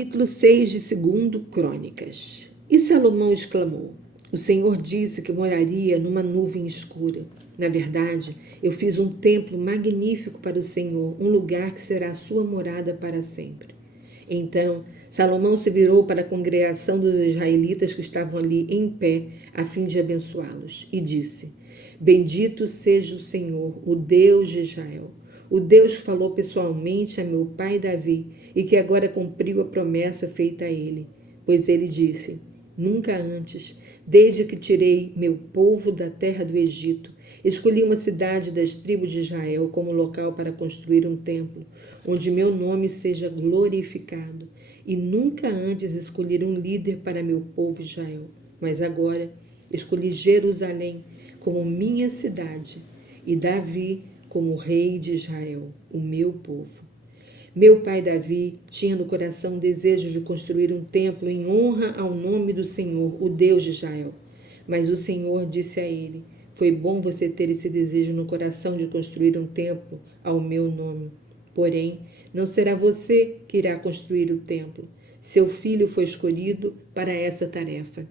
Capítulo 6 de 2 Crônicas. E Salomão exclamou: O Senhor disse que moraria numa nuvem escura. Na verdade, eu fiz um templo magnífico para o Senhor, um lugar que será a sua morada para sempre. Então, Salomão se virou para a congregação dos israelitas que estavam ali em pé, a fim de abençoá-los, e disse: Bendito seja o Senhor, o Deus de Israel, o Deus que falou pessoalmente a meu pai Davi e que agora cumpriu a promessa feita a ele. Pois ele disse: Nunca antes, desde que tirei meu povo da terra do Egito, escolhi uma cidade das tribos de Israel como local para construir um templo, onde meu nome seja glorificado. E nunca antes escolhi um líder para meu povo Israel. Mas agora escolhi Jerusalém como minha cidade e Davi como rei de Israel, o meu povo. Meu pai Davi tinha no coração o desejo de construir um templo em honra ao nome do Senhor, o Deus de Israel. Mas o Senhor disse a ele: Foi bom você ter esse desejo no coração de construir um templo ao meu nome. Porém, não será você que irá construir o templo. Seu filho foi escolhido para essa tarefa.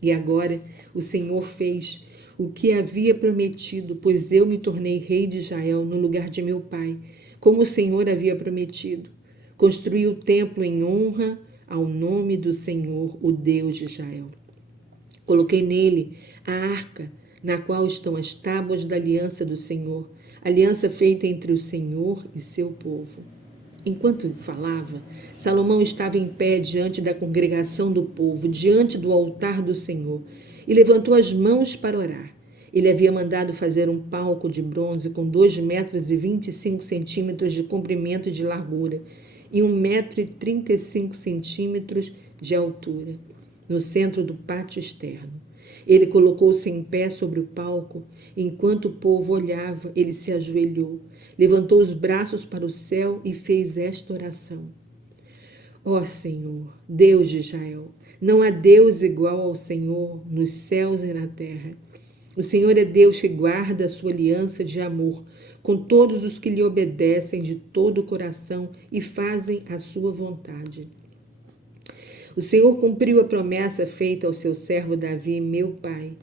E agora o Senhor fez o que havia prometido, pois eu me tornei rei de Israel no lugar de meu pai, como o Senhor havia prometido. Construí o templo em honra ao nome do Senhor, o Deus de Israel. Coloquei nele a arca, na qual estão as tábuas da aliança do Senhor, aliança feita entre o Senhor e seu povo. Enquanto falava, Salomão estava em pé diante da congregação do povo, diante do altar do Senhor, e levantou as mãos para orar. Ele havia mandado fazer um palco de bronze com 2,25 metros de comprimento e de largura e 1,35 metros de altura, no centro do pátio externo. Ele colocou-se em pé sobre o palco. Enquanto o povo olhava, ele se ajoelhou, levantou os braços para o céu e fez esta oração: Ó Senhor, Deus de Israel, não há Deus igual ao Senhor nos céus e na terra. O Senhor é Deus que guarda a sua aliança de amor com todos os que lhe obedecem de todo o coração e fazem a sua vontade. O Senhor cumpriu a promessa feita ao seu servo Davi, meu pai.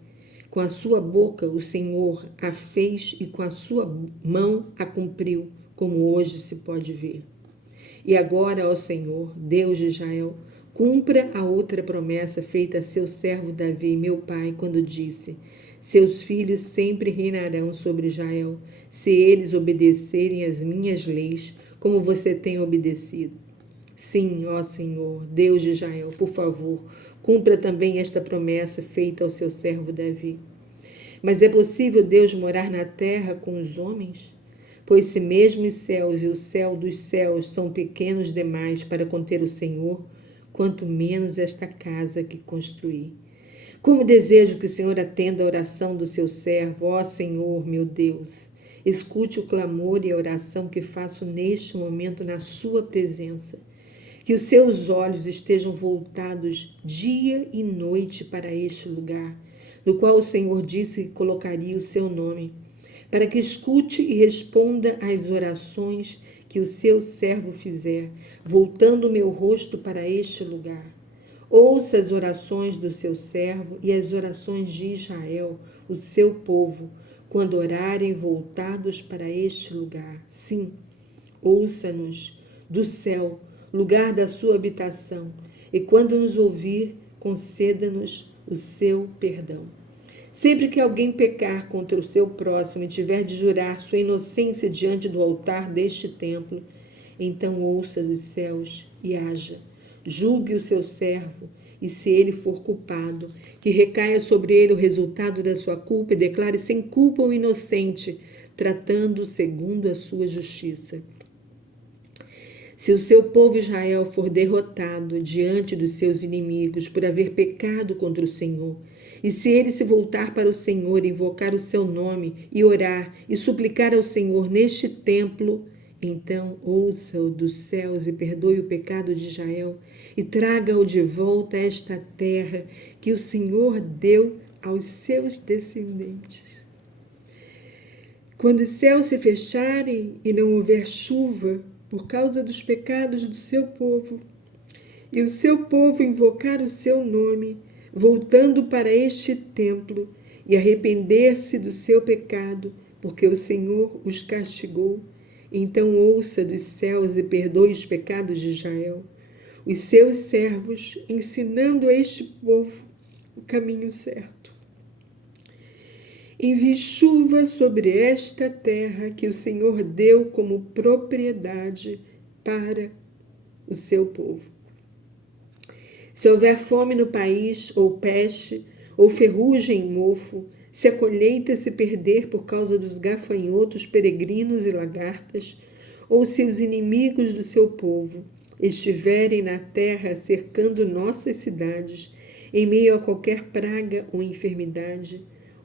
Com a sua boca o Senhor a fez e com a sua mão a cumpriu, como hoje se pode ver. E agora, ó Senhor, Deus de Israel, cumpra a outra promessa feita a seu servo Davi, meu pai, quando disse: Seus filhos sempre reinarão sobre Israel, se eles obedecerem às minhas leis, como você tem obedecido. Sim, ó Senhor, Deus de Israel, por favor, cumpra também esta promessa feita ao seu servo Davi. Mas é possível Deus morar na terra com os homens? Pois se mesmo os céus e o céu dos céus são pequenos demais para conter o Senhor, quanto menos esta casa que construí. Como desejo que o Senhor atenda a oração do seu servo, ó Senhor, meu Deus. Escute o clamor e a oração que faço neste momento na sua presença. Que os seus olhos estejam voltados dia e noite para este lugar, no qual o Senhor disse que colocaria o seu nome, para que escute e responda às orações que o seu servo fizer, voltando o meu rosto para este lugar. Ouça as orações do seu servo e as orações de Israel, o seu povo, quando orarem voltados para este lugar. Sim, ouça-nos do céu, lugar da sua habitação, e quando nos ouvir, conceda-nos o seu perdão. Sempre que alguém pecar contra o seu próximo e tiver de jurar sua inocência diante do altar deste templo, então ouça dos céus e haja. Julgue o seu servo, e se ele for culpado, que recaia sobre ele o resultado da sua culpa e declare sem culpa o inocente, tratando segundo a sua justiça. Se o seu povo Israel for derrotado diante dos seus inimigos por haver pecado contra o Senhor, e se ele se voltar para o Senhor, invocar o seu nome e orar e suplicar ao Senhor neste templo, então ouça-o dos céus e perdoe o pecado de Israel e traga-o de volta a esta terra que o Senhor deu aos seus descendentes. Quando os céus se fecharem e não houver chuva por causa dos pecados do seu povo, e o seu povo invocar o seu nome, voltando para este templo e arrepender-se do seu pecado, porque o Senhor os castigou, então ouça dos céus e perdoe os pecados de Israel, os seus servos, ensinando a este povo o caminho certo. Envie chuva sobre esta terra que o Senhor deu como propriedade para o seu povo. Se houver fome no país, ou peste, ou ferrugem e mofo, se a colheita se perder por causa dos gafanhotos, peregrinos e lagartas, ou se os inimigos do seu povo estiverem na terra cercando nossas cidades, em meio a qualquer praga ou enfermidade,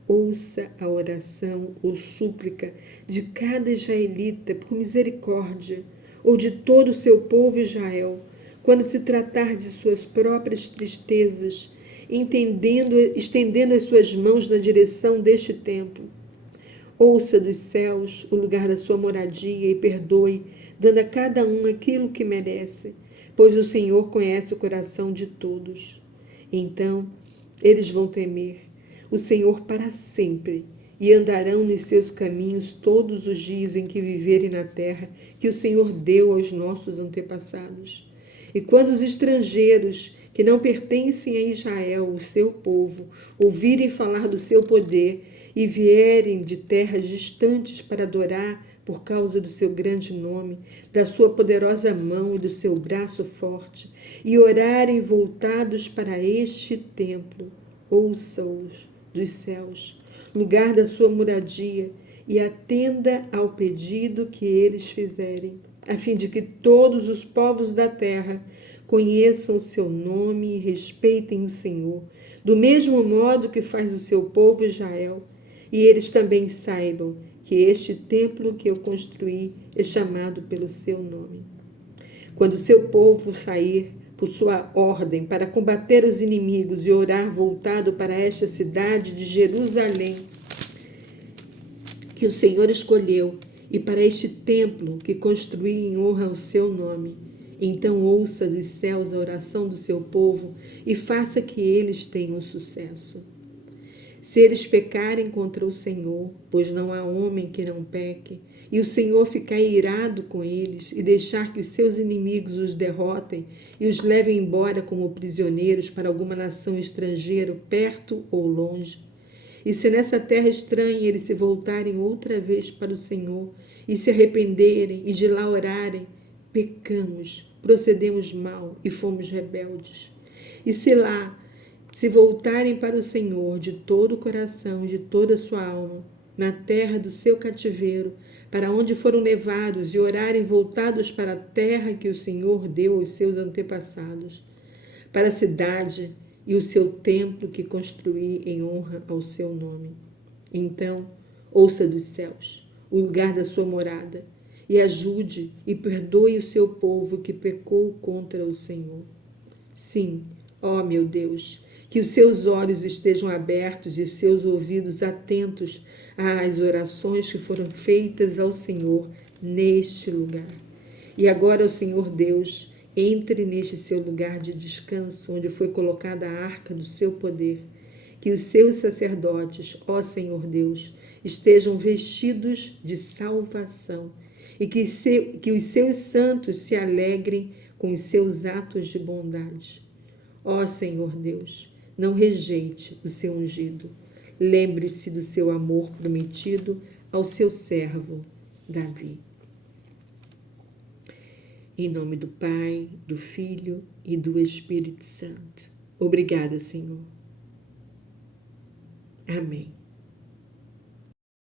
ouça a oração ou súplica de cada israelita por misericórdia, ou de todo o seu povo Israel, quando se tratar de suas próprias tristezas, estendendo as suas mãos na direção deste templo. Ouça dos céus o lugar da sua moradia e perdoe, dando a cada um aquilo que merece, pois o Senhor conhece o coração de todos. Então, eles vão temer o Senhor para sempre e andarão nos seus caminhos todos os dias em que viverem na terra que o Senhor deu aos nossos antepassados. E quando os estrangeiros que não pertencem a Israel, o seu povo, ouvirem falar do seu poder e vierem de terras distantes para adorar por causa do seu grande nome, da sua poderosa mão e do seu braço forte, e orarem voltados para este templo, ouça-os dos céus, lugar da sua moradia, e atenda ao pedido que eles fizerem, a fim de que todos os povos da terra conheçam o seu nome e respeitem o Senhor, do mesmo modo que faz o seu povo Israel, e eles também saibam que este templo que eu construí é chamado pelo seu nome. Quando o seu povo sair por sua ordem para combater os inimigos e orar voltado para esta cidade de Jerusalém, que o Senhor escolheu, e para este templo que construí em honra ao seu nome, então ouça dos céus a oração do seu povo e faça que eles tenham sucesso. Se eles pecarem contra o Senhor, pois não há homem que não peque, e o Senhor ficar irado com eles e deixar que os seus inimigos os derrotem e os levem embora como prisioneiros para alguma nação estrangeira, perto ou longe, e se nessa terra estranha eles se voltarem outra vez para o Senhor e se arrependerem e de lá orarem, pecamos, procedemos mal e fomos rebeldes. E se lá se voltarem para o Senhor de todo o coração e de toda a sua alma, na terra do seu cativeiro, para onde foram levados, e orarem voltados para a terra que o Senhor deu aos seus antepassados, para a cidade e o seu templo que construí em honra ao seu nome. Então, ouça dos céus o lugar da sua morada, e ajude e perdoe o seu povo que pecou contra o Senhor. Sim, ó meu Deus, que os seus olhos estejam abertos e os seus ouvidos atentos às orações que foram feitas ao Senhor neste lugar. E agora, ó Senhor Deus, entre neste seu lugar de descanso, onde foi colocada a arca do seu poder. Que os seus sacerdotes, ó Senhor Deus, estejam vestidos de salvação e que os seus santos se alegrem com os seus atos de bondade. Ó Senhor Deus, não rejeite o seu ungido. Lembre-se do seu amor prometido ao seu servo Davi. Em nome do Pai, do Filho e do Espírito Santo. Obrigada, Senhor. Amém.